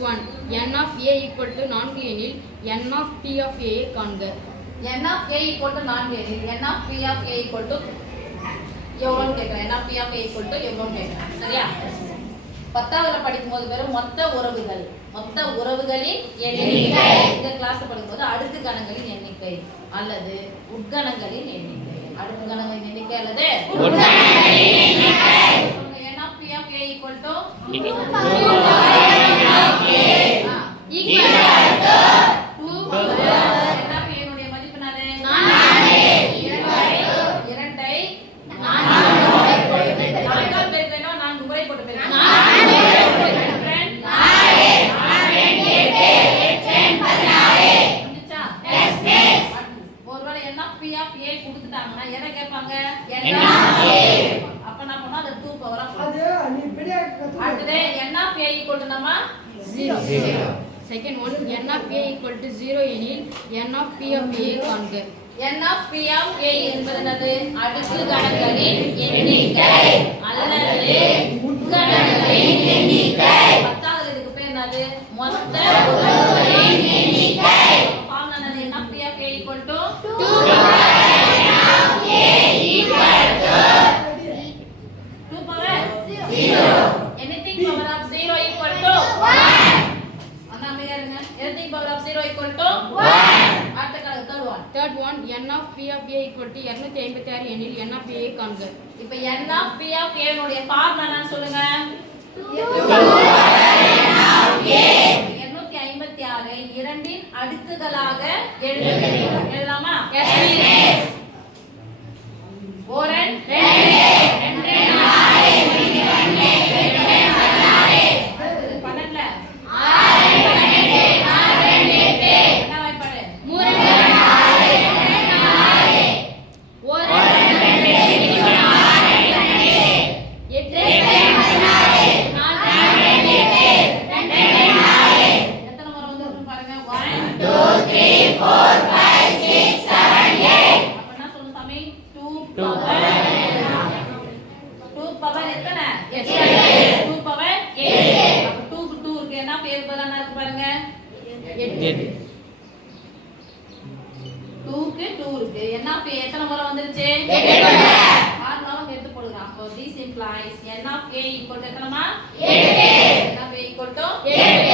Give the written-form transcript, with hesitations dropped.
1. n of a equal to 4 எனில் n of p of a ஐ காண்க. n of a equal to 4 எனில் n of p of a equal to எவ்வளோன்னு கேட்குறேன். n of p of a equal to எவ்வளோன்னு கேட்குறேன். சரியா? 10ஆவதுல படிக்கும்போது வெறும் மொத்த உறவுகளின் எண்ணிக்கை. இந்த கிளாஸ் படிக்கும்போது அடுக்கு கணங்களின் எண்ணிக்கை அல்லது உட்கணங்களின் எண்ணிக்கை. அடுக்கு கணங்களின் எண்ணிக்கை அல்லது உட்கணங்களின் எண்ணிக்கை. n of p of a equal to equal to 0. Second one, n of a equal to 0 எனில் n of p of a ஐ காண்க. n of p of a என்பது என்னது? அடுக்கு கணங்களின் எண்ணிக்கை அல்லது உட்கணங்களின் எண்ணிக்கை. 10ஆவது இதுக்கு பேர் என்னது? மொத்த உறவுகளின் எண்ணிக்கை. ஃபார்முலா என்னது? n of p of a equal to 2 power 0. Anything power of 0 equal to 1. Anything power of 0 equal to 1. அடுத்த கணக்கு third one n of p of a equal to 256 எனில் n of a ஐ காண்க. இப்போ n of p of a உடைய formula என்னன்னு சொல்லுங்க. 256 இரண்டின் அடுக்குகளாக எழுதலாமா? Yes miss. ஓரன் 2 எத்தனை முறை வந்துருச்சு? 6 நாளும் எடுத்து போடுங்க. அப்போ this implies n of a equal to எத்தனைமா? 8. n of a equal to 8.